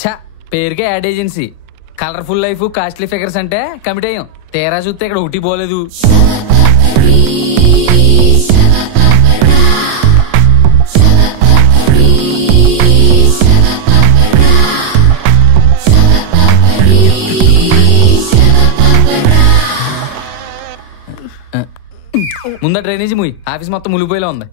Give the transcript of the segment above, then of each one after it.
ఛా, పేరుకే ad agency. Colourful life, costly figures అంటే కమిట్ అయ్యాం. తేరా చూస్తే ఇక్కడ ఒకటి పోలేదు. ముందా డ్రైనేజీ మూయి, ఆఫీస్ మొత్తం మునిగిపోయేలా ఉంది.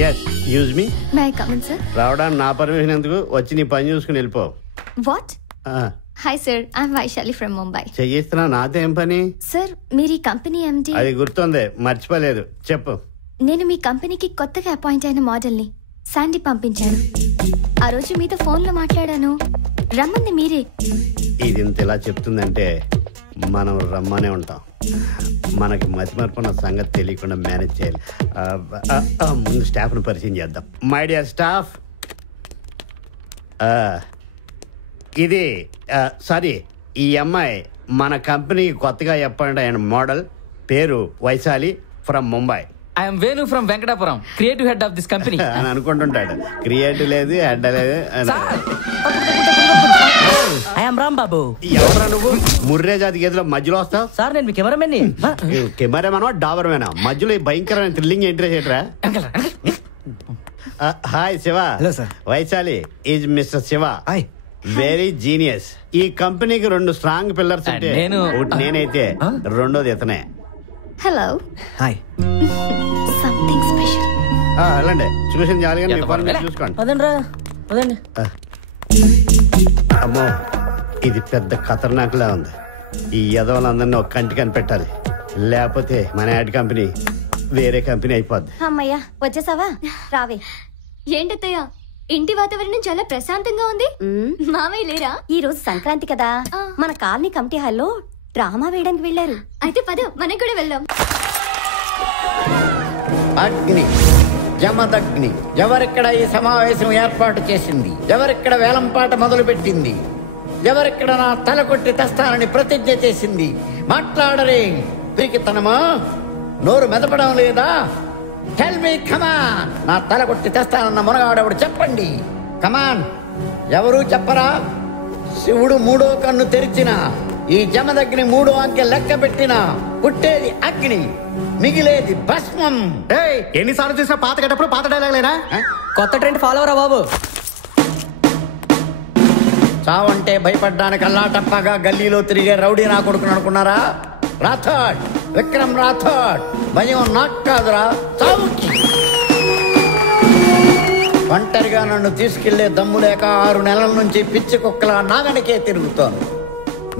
yes use me may I come in sir రావడానికి నా పర్మిషన్ ఎందుకు? వచ్చి నీ పని చూసుకుని వెళ్ళిపో. what hi sir I'm Vaishali from Mumbai. చెయ్యిస్తున్నా, నాతో ఏం పని? sir మీరు ఈ కంపెనీ MD. అది గుర్తుంది, మర్చిపోలేదు, చెప్పు. నేను మీ కంపెనీకి కొత్తగా అపాయింట్ అయిన మోడల్ని శాండీ పంపించాను. ఆ రోజు మీతో ఫోన్లో మాట్లాడాను, రమ్మంది మీరే. ఇది ఇంత ఇలా చెప్తుందంటే మనం రమ్మనే ఉంటాం. మనకి మతిమరుపున్న సంగతి తెలియకుండా మేనేజ్ చేయాలి. ముందు స్టాఫ్ను పరిచయం చేద్దాం. మై డియర్ స్టాఫ్, ఇది సారీ, ఈ అమ్మాయి మన కంపెనీకి కొత్తగా అపాయింట్ అయిన మోడల్, పేరు Vaishali, from Mumbai. I'm Venu from Venkatapuram, creative head of this company అని అనుకుంటుంటాడు. క్రియేటివ్ లేదు, హెడ్ లేదు. ఐఎమ్ రామ్ బాబు. ఎవరా నువ్వు? ముర్రే జాతి గేదెలో మధ్యలో వస్తావు? సార్ నేను మీ కెమెరామెన్ని. కెమెరామెనా డాబర్మేనా? మధ్యలో ఈ భయంకరమైన థ్రిల్లింగ్ ఎంట్రీ చేయటరా? Hi Shiva. Hello sir. Vaishali is mister Shiva. Hi. Very genius. ఈ కంపెనీకి 2 స్ట్రాంగ్ పిల్లర్స్ ఉంటే నేనైతే రెండోది ఇతనే. హలో. హాయ్. Something special. వెళ్ళండి, చూసింది చాలు కానీ మీ పని మీరు చూసుకోండి. పదండ్రా పదండి. అమ్మో, ఇది పెద్ద ఖతర్నాక్లా ఉంది. ఈ యదవులందరినీ ఒక కంటి కనిపెట్టాలి, లేకపోతే మన యాడ్ కంపెనీ వేరే కంపెనీ అయిపోద్ది. అమ్మయ్యా వచ్చేసావా? రావే. ఏంటత్తయ్య, ఇంటి వాతావరణం చాలా ప్రశాంతంగా ఉంది. మామయ్య లేరా? ఈ రోజు సంక్రాంతి కదా, మన కాలనీ కమిటీ హాల్లో డ్రామా వేయడానికి వెళ్ళారు. అయితే పద, మనం కూడా వెళ్దాం. అగ్ని, జమదగ్ని, ఎవరిక్కడ ఈ సమావేశం ఏర్పాటు చేసింది? ఎవరిక్కడ వేలంపాట మొదలు పెట్టింది? ఎవరిక్కడ నా తల కొట్టి తెస్తానని ప్రతిజ్ఞ చేసింది? మాట్లాడరే. పిరికితనమా? నోరు మెదపడం లేదా? టెల్ మీ, కమాన్. నా తల కొట్టి తెస్తానన్న మునగాడవుడు చెప్పండి. కమాన్. ఎవరు చెప్పరా? శివుడు 3వ కన్ను తెరిచిన, ఈ జమదగ్ని 3వ అంకె లెక్క పెట్టిన, పుట్టేది అగ్ని, మిగిలేది భస్మం. ఎన్నిసార్లు చూసినా పాత గడప్పుడు పాత డైలాగ్లేనా? కొత్త ట్రెండ్ ఫాలోవరా బాబు. చావంటే భయపడ్డానికి అల్లాటప్పగా గల్లీలో తిరిగే రౌడీ నా కొడుకుని అనుకున్నారా? రాథోడ్, విక్రమ్ రాథోడ్. భయం నాకు కాదురా, చావుకి. ఒంటరిగా నన్ను తీసుకెళ్లే దమ్ము లేక 6 నెలల నుంచి పిచ్చి కుక్కల నాగనికే తిరుగుతోంది.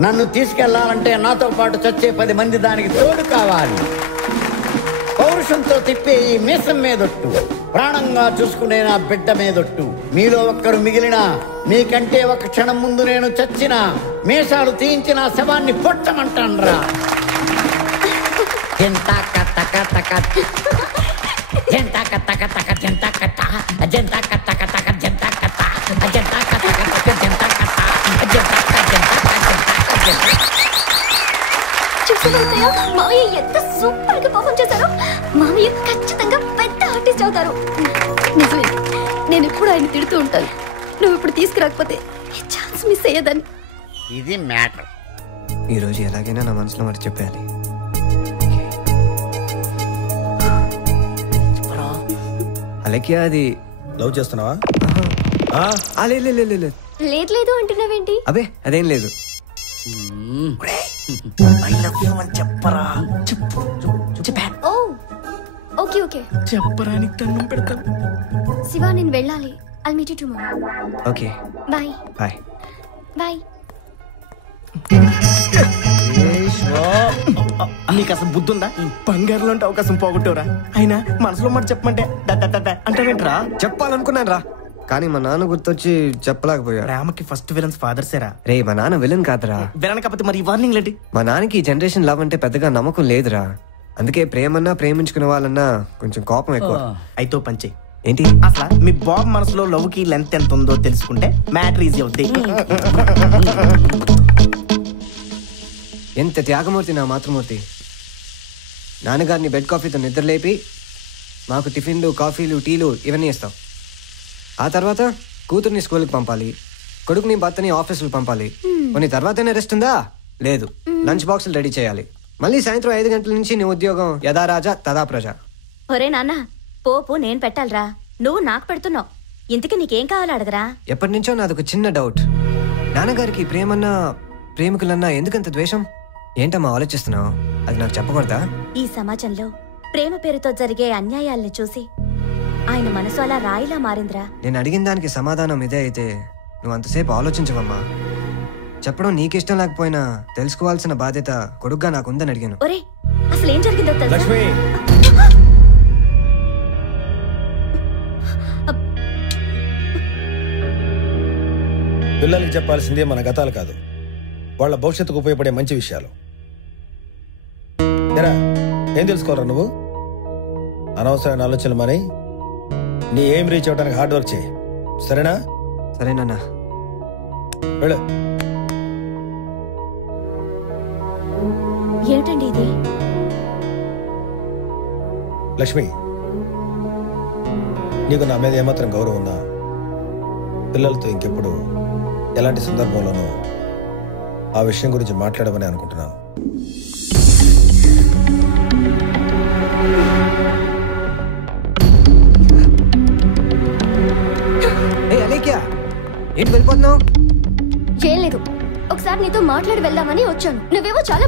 నన్ను తీసుకెళ్లాలంటే నాతో పాటు చచ్చే 10 మంది దానికి తోడు కావాలి. పౌరుషంతో తిప్పే ఈ మీసం మీదొట్టు, ప్రాణంగా చూసుకునే నా బిడ్డ మీదొట్టు. మీలో ఒక్కరు మిగిలినా, మీకంటే ఒక క్షణం ముందు నేను చచ్చిన, మీసాలు తీయించిన శవాన్ని పొట్టమంటాన్రా. మామయ్య ఎంత సూపర్ గా పర్ఫార్మ్ చేశారు. మామయ్య ఖచ్చితంగా పెద్ద ఆర్టిస్ట్ అవుతారు. నిజమే, నేను ఎప్పుడు ఆయన తిడుతూ ఉంటాను. నువ్వు ఇప్పుడు తీసుకురాకపోతే ఈ ఛాన్స్ మిస్ అయ్యేదాన్ని. ఇది మ్యాటర్. ఈ రోజు ఎలాగైనా నా మనసులో మరి చెప్పాలి. అలాగే అది లవ్ చేస్తున్నావా? లేదు లేదు అంటున్నావేంటి? అబే అదేం లేదు. ఓ ఓకే ఓకే. చెప్పరానికి దండం పెడతాను. శివ, నేను వెళ్ళాలి. I'll meet you tomorrow. Okay bye bye bye. నీకు అసలు బుద్ధి ఉందా? బంగారులో అంటే అవకాశం పోగొట్టేవరా? అయినా మనసులో మాట చెప్పమంటే అంటావేంట్రా? చెప్పాలనుకున్నాను రా, కానీ మా నాన్న గుర్తొచ్చి చెప్పలేకపోయా. రామకి ఫస్ట్ విలన్స్ ఫాదర్సేరా? రే, మా నాన్న విలన్ కాదురా. విలన్ కాకపోతే మరి వార్నింగ్ లేంటి? మా నాన్నకి ఈ జనరేషన్ లవ్ అంటే పెద్దగా నమ్మకం లేదురా. అందుకే ప్రేమన్నా ప్రేమించుకునే వాళ్ళన్నా కొంచెం కోపం ఎక్కువ. అయితే పంచే ఏంటి? అసలు మీ బాబు మనసులో లవ్ కి లెంత్ ఎంత ఉందో తెలుసుకుంటే మ్యాటర్ ఈజీ అవుద్ది. ఎంత త్యాగమూర్తి నా మాతృమూర్తి. నాన్నగారిని బెడ్ కాఫీతో నిద్రలేపి మాకు టిఫిన్లు కాఫీలు టీలు ఇవన్నీ ఇస్తాం. ఆ తర్వాత కూతుర్ని స్కూల్కి పంపాలి, కొడుకుని భర్తని ఆఫీసులు పంపాలి. కొన్ని తర్వాతనే రెస్ట్ ఉందా? లేదు. లంచ్ బాక్సులు రెడీ చేయాలి. మళ్ళీ సాయంత్రం 5 గంటల నుంచి నీ ఉద్యోగం యథా రాజా తదా ప్రజ. ఒరే నాన్న, పోపు నేను పెట్టాలరా, నువ్వు నాకు పెడుతున్నావు. ఇంతకీ నీకేం కావాలో అడగరా. ఎప్పటి నుంచో నాదొక చిన్న డౌట్. నాన్నగారికి ప్రేమన్నా ప్రేమికులన్నా ఎందుకంత ద్వేషం? ఏంటమ్మా ఆలోచిస్తున్నావు? అది నాకు చెప్పకూడదా? ఈ సమాజంలో ప్రేమ పేరుతో జరిగే అన్యాయాల్ని చూసి ఆయన మనసు అలా రాయిలా మారిందిరా. నేను అడిగిన దానికి సమాధానం ఇదే అయితే నువ్వు అంతసేపు ఆలోచించవమ్మా. చెప్పడం నీకిష్టం లేకపోయినా తెలుసుకోవాల్సిన బాధ్యత కొడుగ్గా నాకుందని అడిగాను. ఒరే, అసలు ఏం జరిగిందో తెలుసా? లక్ష్మి, పిల్లలకి చెప్పాల్సిందే మన గతాలు కాదు, వాళ్ళ భవిష్యత్తుకు ఉపయోగపడే మంచి విషయాలు. ఎరా, ఏం తెలుసుకోరా నువ్వు? అనవసరమైన ఆలోచనలు మాని నీ ఏం రీచ్ అవడానికి హార్డ్ వర్క్ చేయి, సరేనా? సరేనా? వెళ్ళు. ఏమిటండి ఇది? లక్ష్మి, నీకు నా మీద ఏమాత్రం గౌరవం ఉన్నా పిల్లలతో ఇంకెప్పుడు ఎలాంటి సందర్భంలోనూ ఆ విషయం గురించి మాట్లాడమని అనుకుంటున్నాను. ఏంటి వెళ్ళిపోతున్నావు? ఏం లేదు, ఒకసారి నీతో మాట్లాడి వెళ్దామని వచ్చాను. నువ్వేవో చాలా